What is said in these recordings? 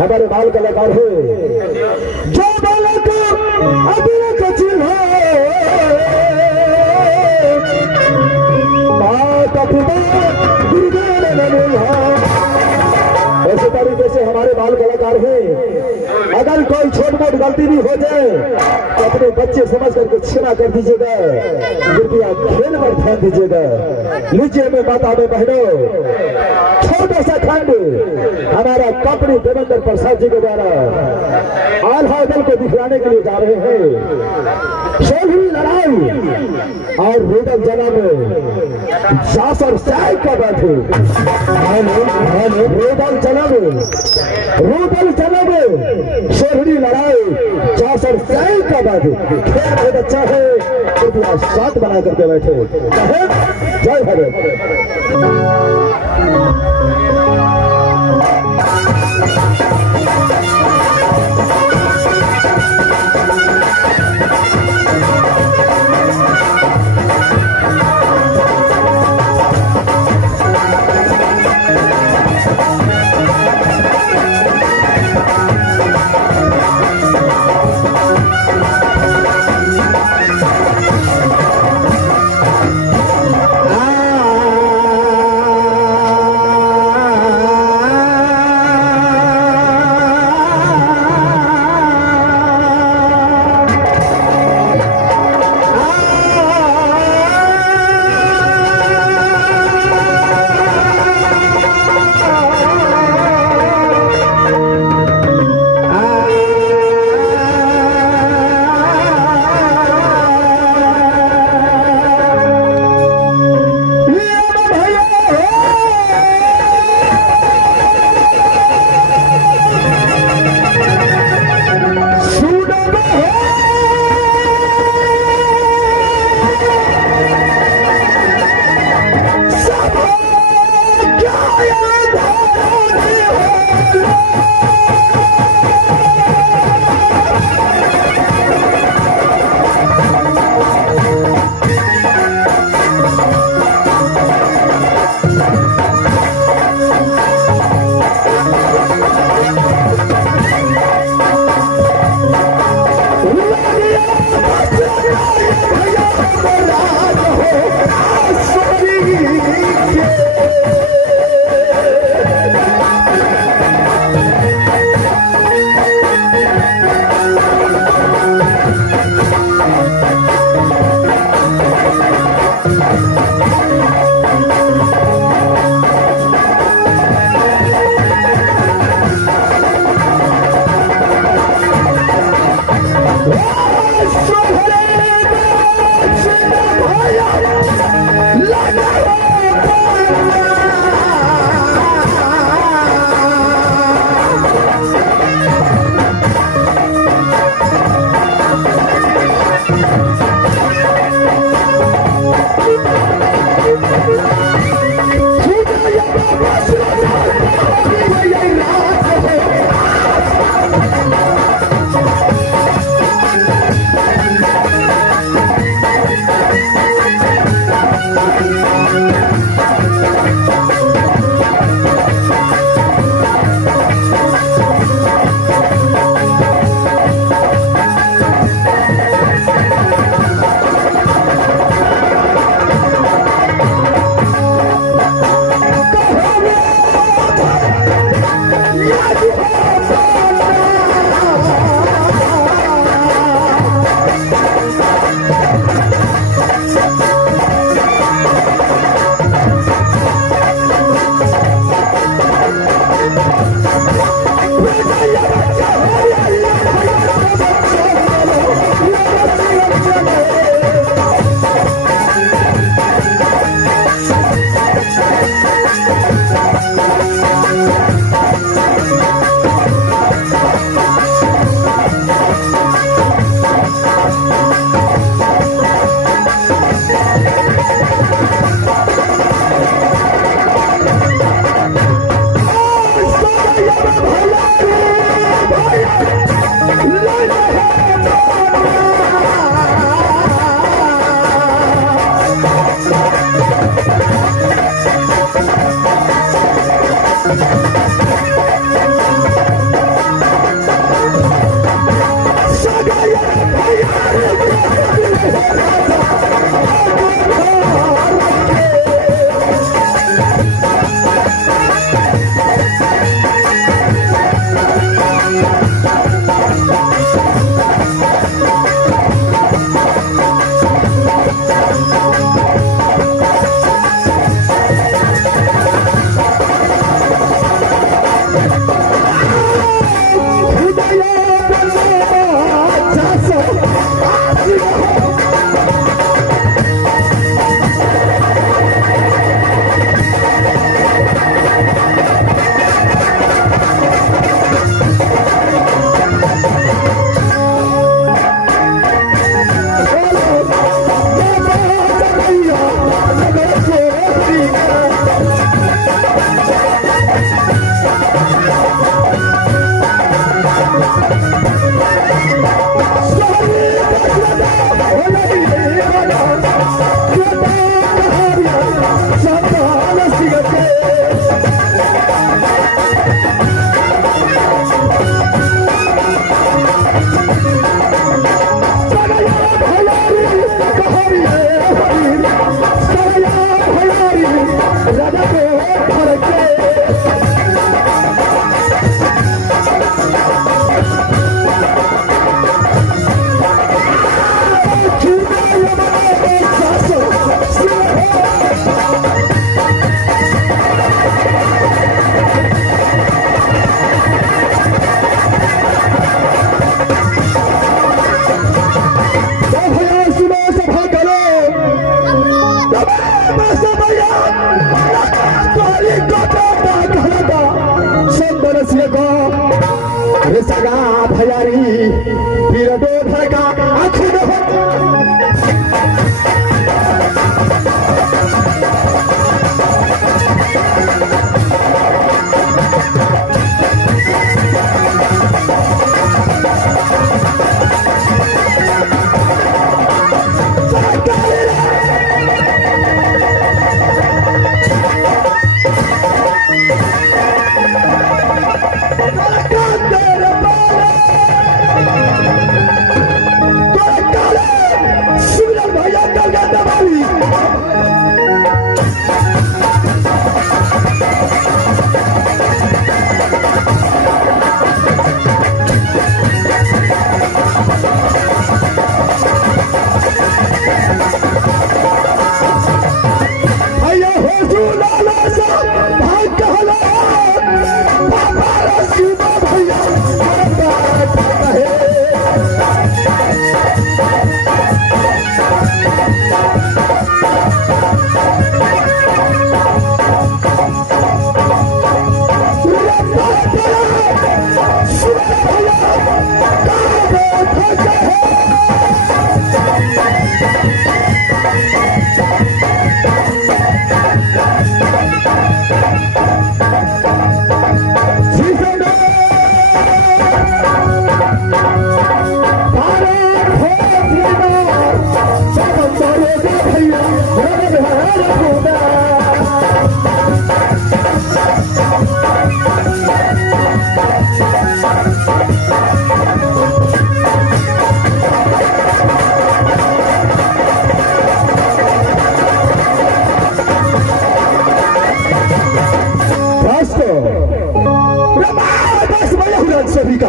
हमारे बाल कलाकार है जो बालक अभी चिन्ह माता पिता गुरुदेव ऐसे तरीके से हमारे बाल कलाकार हैं। अगर कोई छोट मोट गलती भी हो जाए तो अपने बच्चे समझ करके क्षमा कर दीजिएगा, कृपया खेल पर ध्यान दीजिएगा। लीजिए में माता में बहनों छोटा सा खंड हमारा कंपनी देवेंद्र प्रसाद जी के द्वारा आल्हा दल को दिखलाने के लिए जा रहे हैं। सोलहवीं लड़ाई और रुदल जना में जासर साय का बैठे रुदल जना में सोलहवीं लड़ाई जासर साय का बैठे खेल बहुत अच्छा है, कृपया साथ बना करके बैठे। जय भगत। सभी का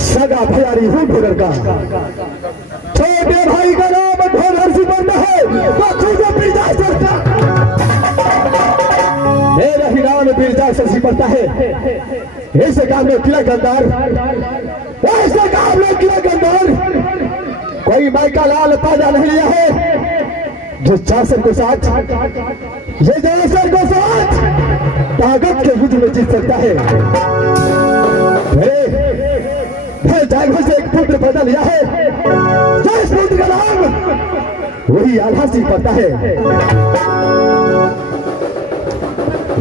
सगा भैयारी हूँ ढोलर का छोटे भाई का नाम ढोलर से बनता है तो तुझे बिरजा सकता मेरा ही नाम बिरजा से पड़ता है। ऐसे काम में किला गंदार, ऐसे काम में किला गंदार कोई माइका लाल पैदा नहीं लिया है जो चासर को साथ ये चासर को साथ ताकत के युद्ध में जीत सकता है। मैं जागो से एक पुत्र पैदा लिया है जो इस पुत्र का नाम वही आल्हा सिंह पड़ता है।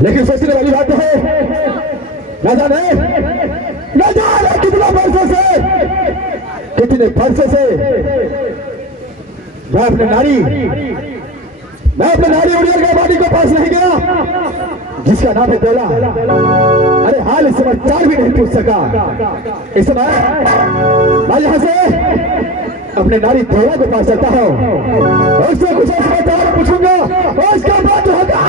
लेकिन सोचने वाली बात है न जाने कितने वर्षों से मैं अपने नारी उड़ियल के बाड़ी को पास नहीं गया जिसका नाम है दौला। अरे हाल इस समाचार भी नहीं पूछ सका। इस समय मैं यहाँ से अपने नारी दौला को पास चलता हूँ और उससे कुछ समाचार पूछूंगा और उसका बात होगा।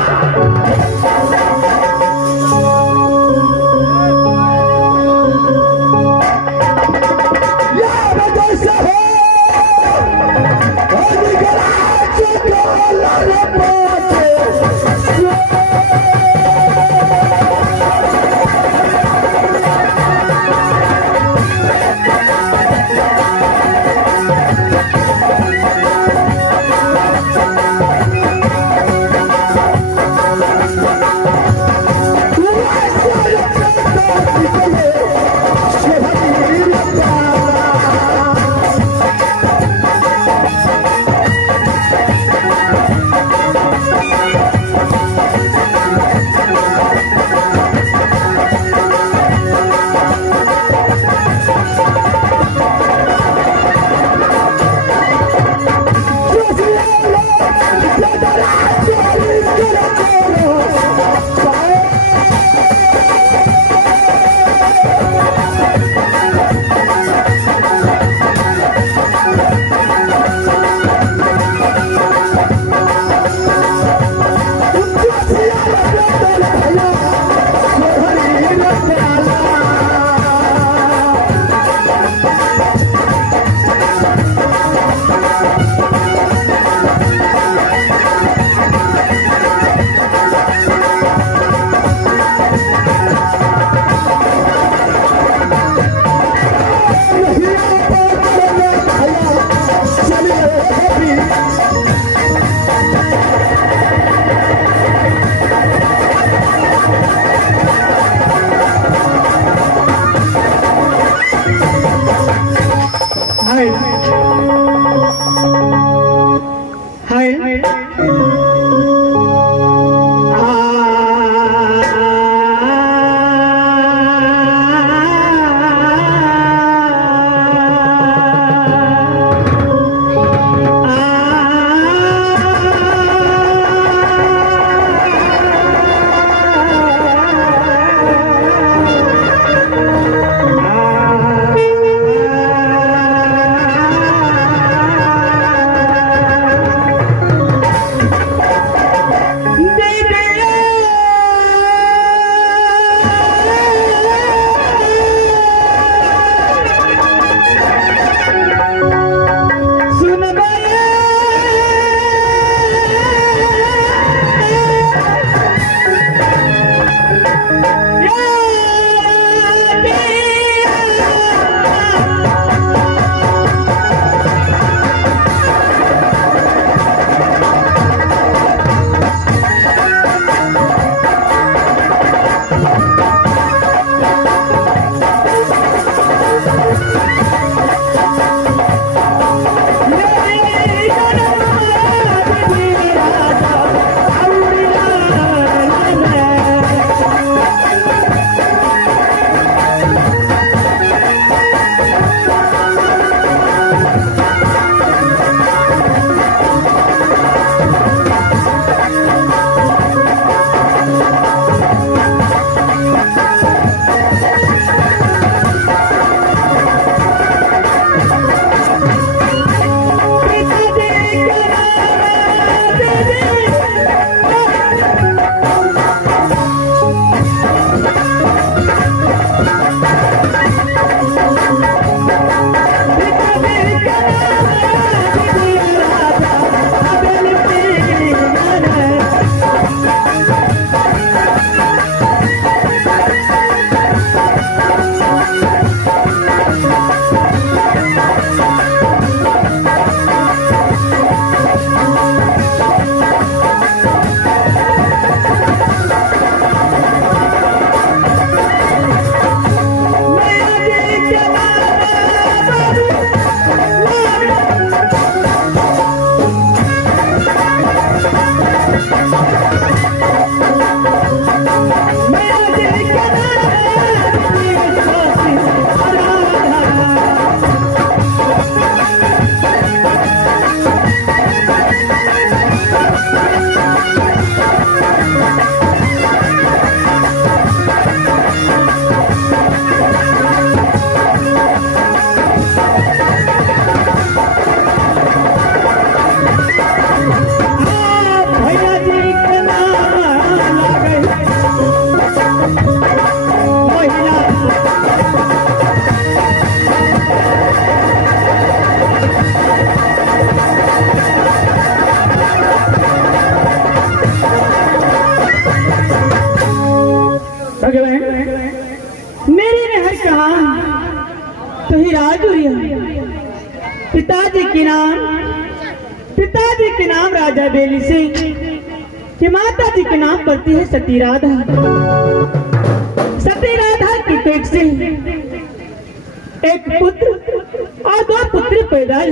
राजुरिया। पिताजी के नाम राजा बेली सिंह कि माता जी के नाम पड़ती है सती राधा। सती राधा की पेट से एक पुत्र और 2 पुत्री पैदा हुई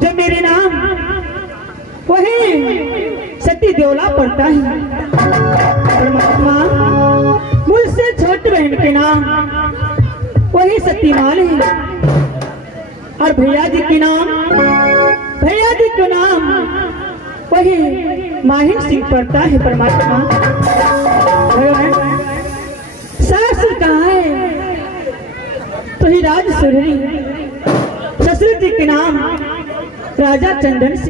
जो मेरे नाम वही सती देवला पड़ता है। परमात्मा मुझसे छोटी बहन के नाम वही सतीमाल है और भैया जी के नाम वही माहिर सिंह पड़ता है। परमात्मा सास कहाँ है तो ही राज सुररी। ससुर जी के नाम राजा चंदन सिंह।